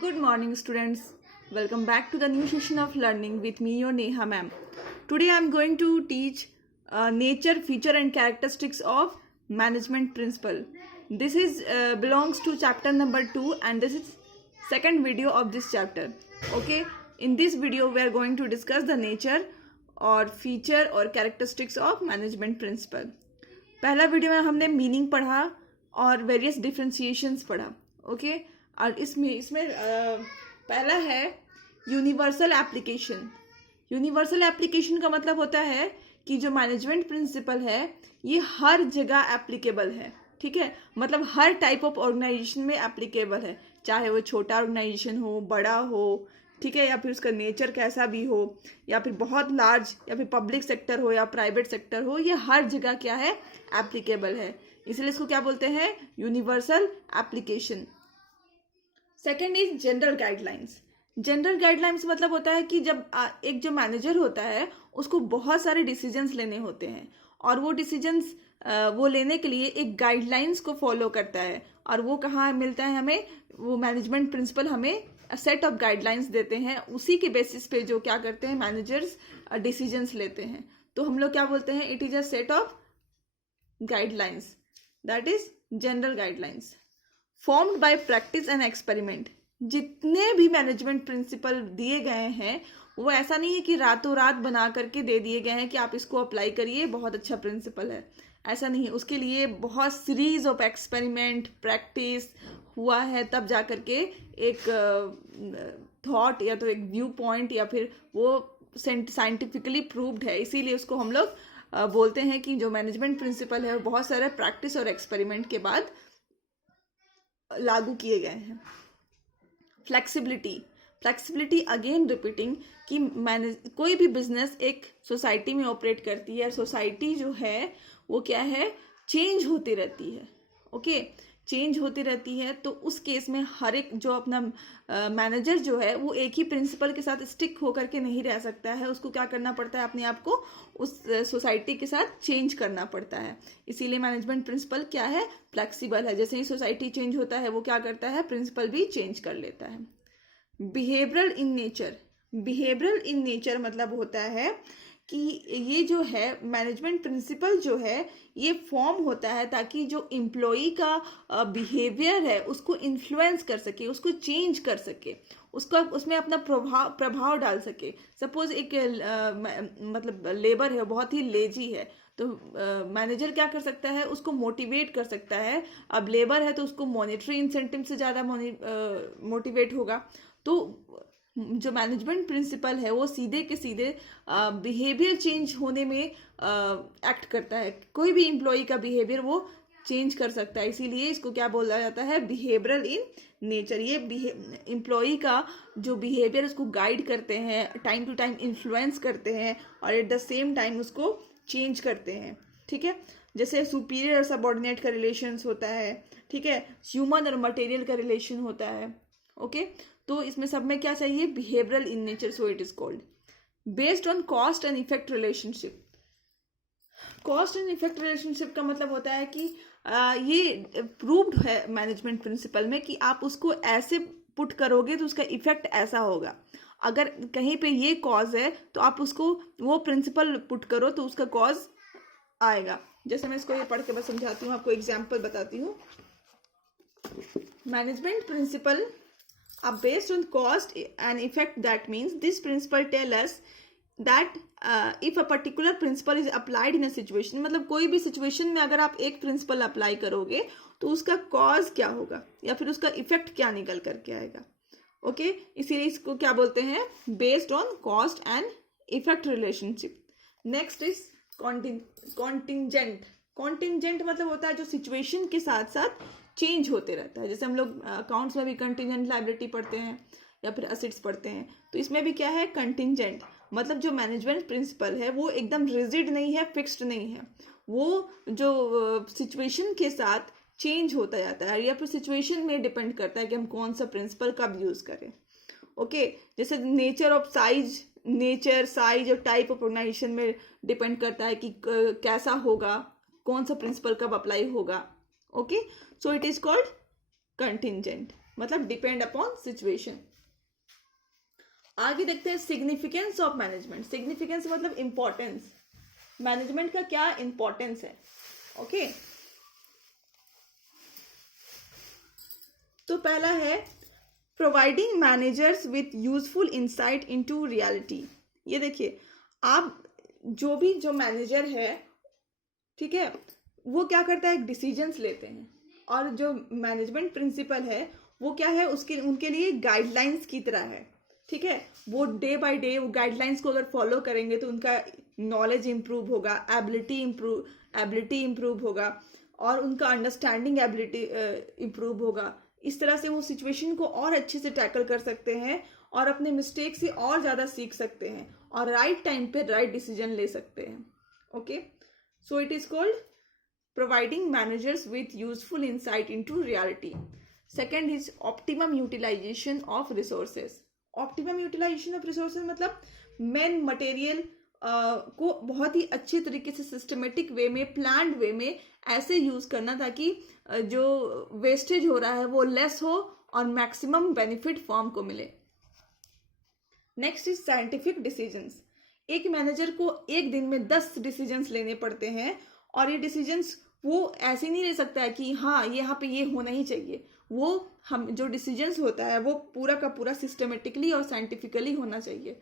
Good morning, students. Welcome back to the new session of learning with me, your Neha ma'am. Today I am going to teach nature, feature, and characteristics of management principle. This is belongs to chapter number 2, and this is second video of this chapter. Okay, in this video we are going to discuss the nature और feature और characteristics of management principle. पहला video में हमने meaning पढ़ा और various डिफ्रेंसिएशंस पढ़ा. Okay और इसमें पहला है यूनिवर्सल एप्लीकेशन. यूनिवर्सल एप्लीकेशन का मतलब होता है कि जो मैनेजमेंट प्रिंसिपल है ये हर जगह एप्लीकेबल है. ठीक है, मतलब हर टाइप ऑफ ऑर्गेनाइजेशन में एप्लीकेबल है, चाहे वो छोटा ऑर्गेनाइजेशन हो, बड़ा हो, ठीक है, या फिर उसका नेचर कैसा भी हो, या फिर बहुत लार्ज, या फिर पब्लिक सेक्टर हो या प्राइवेट सेक्टर हो, ये हर जगह क्या है, एप्लीकेबल है. इसलिए इसको क्या बोलते हैं, universal application. Second is general guidelines. General guidelines मतलब होता है कि जब एक जो मैनेजर होता है उसको बहुत सारे डिसीजंस लेने होते हैं और वो डिसीजंस वो लेने के लिए एक गाइडलाइंस को फॉलो करता है. और वो कहाँ मिलता है हमें, वो मैनेजमेंट प्रिंसिपल हमें सेट ऑफ गाइडलाइंस देते हैं. उसी के बेसिस पे जो क्या करते हैं मैनेजर्स डिसीजंस लेते हैं. तो हम लोग क्या बोलते हैं, it is a set of guidelines, that is general guidelines formed by practice and experiment. जितने भी मैनेजमेंट प्रिंसिपल दिए गए हैं वो ऐसा नहीं है कि रातों रात बना करके दे दिए गए हैं कि आप इसको अप्लाई करिए, बहुत अच्छा प्रिंसिपल है. ऐसा नहीं है, उसके लिए बहुत सीरीज ऑफ एक्सपेरिमेंट प्रैक्टिस हुआ है, तब जा करके एक थॉट या तो एक व्यू पॉइंट या फिर वो साइंटिफिकली प्रूव्ड है. इसीलिए उसको हम लोग बोलते हैं कि जो मैनेजमेंट प्रिंसिपल है वो बहुत सारे प्रैक्टिस और एक्सपेरिमेंट के बाद लागू किए गए हैं. फ्लेक्सिबिलिटी अगेन रिपीटिंग कि कोई भी बिजनेस एक सोसाइटी में ऑपरेट करती है. सोसाइटी जो है वो क्या है, चेंज होती रहती है. ओके, चेंज होती रहती है. तो उस केस में हर एक जो अपना मैनेजर जो है वो एक ही प्रिंसिपल के साथ स्टिक होकर के नहीं रह सकता है. उसको क्या करना पड़ता है, अपने आप को उस सोसाइटी के साथ चेंज करना पड़ता है. इसीलिए मैनेजमेंट प्रिंसिपल क्या है, फ्लेक्सिबल है. जैसे ही सोसाइटी चेंज होता है वो क्या करता है, प्रिंसिपल भी चेंज कर लेता है. बिहेवियरल इन नेचर मतलब होता है कि ये जो है मैनेजमेंट प्रिंसिपल जो है ये फॉर्म होता है ताकि जो एम्प्लॉई का बिहेवियर है उसको इन्फ्लुएंस कर सके, उसको चेंज कर सके, उसको उसमें अपना प्रभाव डाल सके. सपोज एक मतलब लेबर है, बहुत ही लेजी है, तो मैनेजर क्या कर सकता है, उसको मोटिवेट कर सकता है. अब लेबर है तो उसको मॉनेटरी इंसेंटिव से ज़्यादा मोटिवेट होगा. तो जो मैनेजमेंट प्रिंसिपल है वो सीधे के सीधे बिहेवियर चेंज होने में एक्ट करता है. कोई भी एम्प्लॉय का बिहेवियर वो चेंज कर सकता है. इसीलिए इसको क्या बोला जाता है, बिहेवियरल इन नेचर. ये एम्प्लॉय का जो बिहेवियर उसको गाइड करते हैं, टाइम टू टाइम इन्फ्लुएंस करते हैं और एट द सेम टाइम उसको चेंज करते हैं. ठीक है, जैसे सुपीरियर और सबऑर्डिनेट का रिलेशंस होता है, ठीक है, ह्यूमन और मटेरियल का रिलेशन होता है. ओके, तो इसमें सब में क्या चाहिए, behavioural in nature, so it is called. Based on cost and effect relationship. Cost and effect relationship का मतलब होता है कि ये प्रूव्ड है मैनेजमेंट प्रिंसिपल में कि आप उसको ऐसे पुट करोगे तो उसका इफेक्ट ऐसा होगा. अगर कहीं पे ये कॉज है तो आप उसको वो प्रिंसिपल पुट करो तो उसका कॉज आएगा. जैसे मैं इसको ये पढ़ के बस समझाती हूँ, आपको एग्जाम्पल बताती हूँ. Management principle are based on cost and effect. That means this principle tell us that if a particular principle is applied in a situation, मतलब कोई भी सिचुएशन में अगर आप एक प्रिंसिपल अप्लाई करोगे तो उसका कॉज क्या होगा या फिर उसका इफेक्ट क्या निकल करके आएगा. ओके, इसीलिए इसको क्या बोलते हैं, based on cost and effect relationship. Next is contingent. Contingent मतलब होता है जो सिचुएशन के साथ साथ चेंज होते रहता है. जैसे हम लोग अकाउंट्स में भी कंटिजेंट लायबिलिटी पढ़ते हैं या फिर असेट्स पढ़ते हैं, तो इसमें भी क्या है, कंटिजेंट. मतलब जो मैनेजमेंट प्रिंसिपल है वो एकदम रिजिड नहीं है, फिक्स्ड नहीं है, वो जो सिचुएशन के साथ चेंज होता जाता है या फिर सिचुएशन में डिपेंड करता है कि हम कौन सा प्रिंसिपल कब यूज करें. ओके, जैसे नेचर साइज और टाइप ऑफ ऑर्गेनाइजेशन में डिपेंड करता है कि कैसा होगा, कौन सा प्रिंसिपल कब अप्लाई होगा. Okay, so it is called contingent. मतलब डिपेंड अपॉन सिचुएशन। आगे देखते हैं सिग्निफिकेंस ऑफ मैनेजमेंट। सिग्निफिकेंस मतलब इंपॉर्टेंस, मैनेजमेंट का क्या इंपॉर्टेंस है। ओके तो पहला है providing managers with useful insight into reality. ये देखिए, आप जो मैनेजर है, ठीक है, वो क्या करता है, डिसीजंस लेते हैं, और जो मैनेजमेंट प्रिंसिपल है वो क्या है, उसके उनके लिए गाइडलाइंस की तरह है। ठीक है, वो डे बाय डे वो गाइडलाइंस को अगर फॉलो करेंगे तो उनका नॉलेज इंप्रूव होगा, एबिलिटी इंप्रूव होगा, और उनका अंडरस्टैंडिंग एबिलिटी इंप्रूव होगा। इस तरह से वो सिचुएशन को और अच्छे से टैकल कर सकते हैं और अपने मिस्टेक से और ज़्यादा सीख सकते हैं और राइट टाइम पे राइट डिसीजन ले सकते हैं। Okay, so it is called providing managers with useful insight into reality. Second is optimum utilization of resources. Optimum utilization of resources मतलब मेन मटेरियल को बहुत ही अच्छे तरीके से सिस्टमेटिक वे में, प्लान्ड वे में ऐसे यूज करना ताकि जो वेस्टेज हो रहा है वो लेस हो और मैक्सिमम बेनिफिट फॉर्म को मिले। Next is scientific decisions. एक मैनेजर को एक दिन में 10 डिसीजंस लेने पड़ते हैं, और ये डिसीजंस वो ऐसे नहीं ले सकता है कि हाँ यहाँ पे ये होना ही चाहिए। वो हम जो डिसीजंस होता है वो पूरा का पूरा सिस्टमेटिकली और साइंटिफिकली होना चाहिए,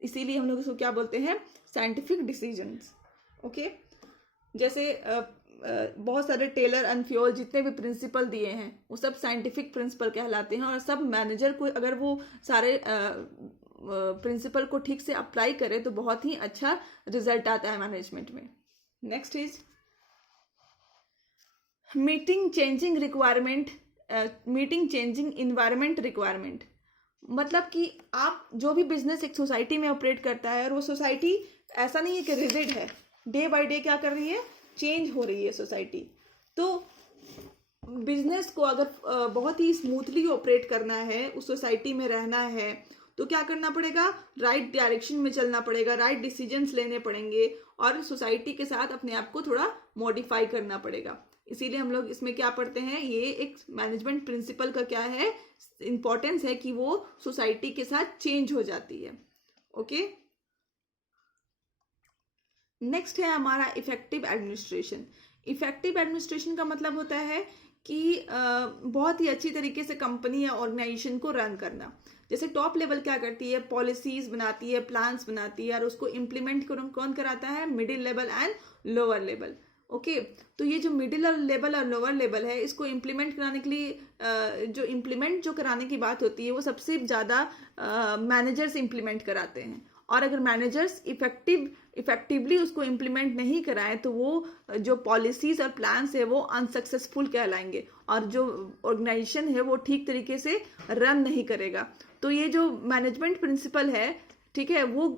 इसीलिए हम लोग इसको क्या बोलते हैं, साइंटिफिक डिसीजंस। ओके, जैसे बहुत सारे टेलर एंड फ्योल जितने भी प्रिंसिपल दिए हैं वो सब साइंटिफिक प्रिंसिपल कहलाते हैं, और सब मैनेजर को अगर वो सारे प्रिंसिपल को ठीक से अप्लाई करे तो बहुत ही अच्छा रिजल्ट आता है मैनेजमेंट में। Next is meeting changing environment requirement. मतलब कि आप जो भी बिजनेस एक सोसाइटी में ऑपरेट करता है, और वो सोसाइटी ऐसा नहीं है कि रिजिड है, डे बाय डे क्या कर रही है, चेंज हो रही है सोसाइटी। तो बिजनेस को अगर बहुत ही स्मूथली ऑपरेट करना है, उस सोसाइटी में रहना है, तो क्या करना पड़ेगा, राइट डायरेक्शन में चलना पड़ेगा, राइट डिसीजंस लेने पड़ेंगे, और सोसाइटी के साथ अपने आप को थोड़ा मॉडिफाई करना पड़ेगा। इसीलिए हम लोग इसमें क्या पढ़ते हैं, ये एक मैनेजमेंट प्रिंसिपल का क्या है, इंपॉर्टेंस है कि वो सोसाइटी के साथ चेंज हो जाती है। ओके, नेक्स्ट है हमारा इफेक्टिव एडमिनिस्ट्रेशन। इफेक्टिव एडमिनिस्ट्रेशन का मतलब होता है कि बहुत ही अच्छी तरीके से कंपनी या ऑर्गेनाइजेशन को रन करना। जैसे टॉप लेवल क्या करती है, पॉलिसीज बनाती है, प्लान्स बनाती है, और उसको इम्प्लीमेंट कौन कराता है, middle level and lower level. Okay, तो ये जो मिडिल लेवल और लोअर लेवल है, इसको इम्प्लीमेंट कराने के लिए जो कराने की बात होती है वो सबसे ज़्यादा मैनेजर्स इम्प्लीमेंट कराते हैं, और अगर मैनेजर्स इफेक्टिवली उसको इम्प्लीमेंट नहीं कराएं तो वो जो पॉलिसीज और प्लान्स है वो अनसक्सेसफुल कहलाएंगे, और जो ऑर्गेनाइजेशन है वो ठीक तरीके से रन नहीं करेगा। तो ये जो मैनेजमेंट प्रिंसिपल है, ठीक है, वो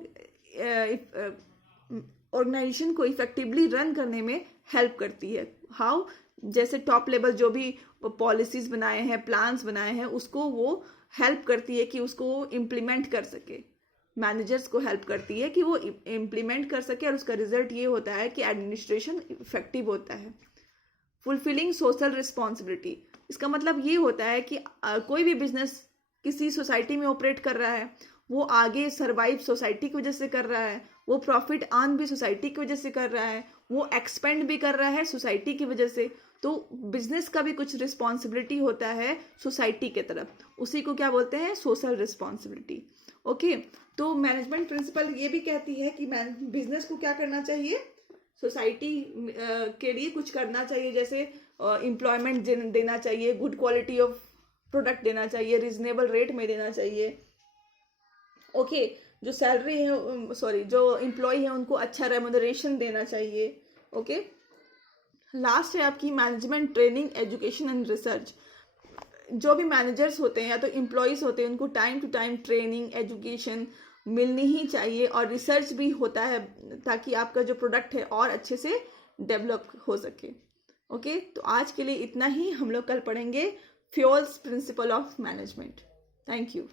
ऑर्गेनाइजेशन को इफेक्टिवली रन करने में हेल्प करती है। हाउ, जैसे टॉप लेवल जो भी पॉलिसीज बनाए हैं, प्लान्स बनाए हैं, उसको वो हेल्प करती है कि उसको इम्प्लीमेंट कर सके, मैनेजर्स को हेल्प करती है कि वो इम्प्लीमेंट कर सके, और उसका रिजल्ट ये होता है कि एडमिनिस्ट्रेशन इफेक्टिव होता है। फुलफिलिंग सोशल रिस्पॉन्सिबिलिटी, इसका मतलब ये होता है कि कोई भी बिजनेस किसी सोसाइटी में ऑपरेट कर रहा है, वो आगे सर्वाइव सोसाइटी की वजह से कर रहा है, वो प्रॉफिट अर्न भी सोसाइटी की वजह से कर रहा है, वो एक्सपेंड भी कर रहा है सोसाइटी की वजह से। तो बिजनेस का भी कुछ रिस्पॉन्सिबिलिटी होता है सोसाइटी के तरफ, उसी को क्या बोलते हैं, सोशल रिस्पॉन्सिबिलिटी। ओके, तो मैनेजमेंट प्रिंसिपल ये भी कहती है कि बिजनेस को क्या करना चाहिए, सोसाइटी के लिए कुछ करना चाहिए, जैसे एम्प्लॉयमेंट देना चाहिए, गुड क्वालिटी ऑफ प्रोडक्ट देना चाहिए, रिजनेबल रेट में देना चाहिए। ओके, जो सैलरी है, जो एम्प्लॉय है उनको अच्छा रेम्यूनरेशन देना चाहिए। ओके, लास्ट है आपकी management training, education and research. जो भी मैनेजर्स होते हैं या तो एम्प्लॉयज होते हैं, उनको time to time training, education मिलनी ही चाहिए, और रिसर्च भी होता है ताकि आपका जो प्रोडक्ट है और अच्छे से डेवलप हो सके। ओके, तो आज के लिए इतना ही। हम लोग कल पढ़ेंगे Fayol's principle of management. Thank you.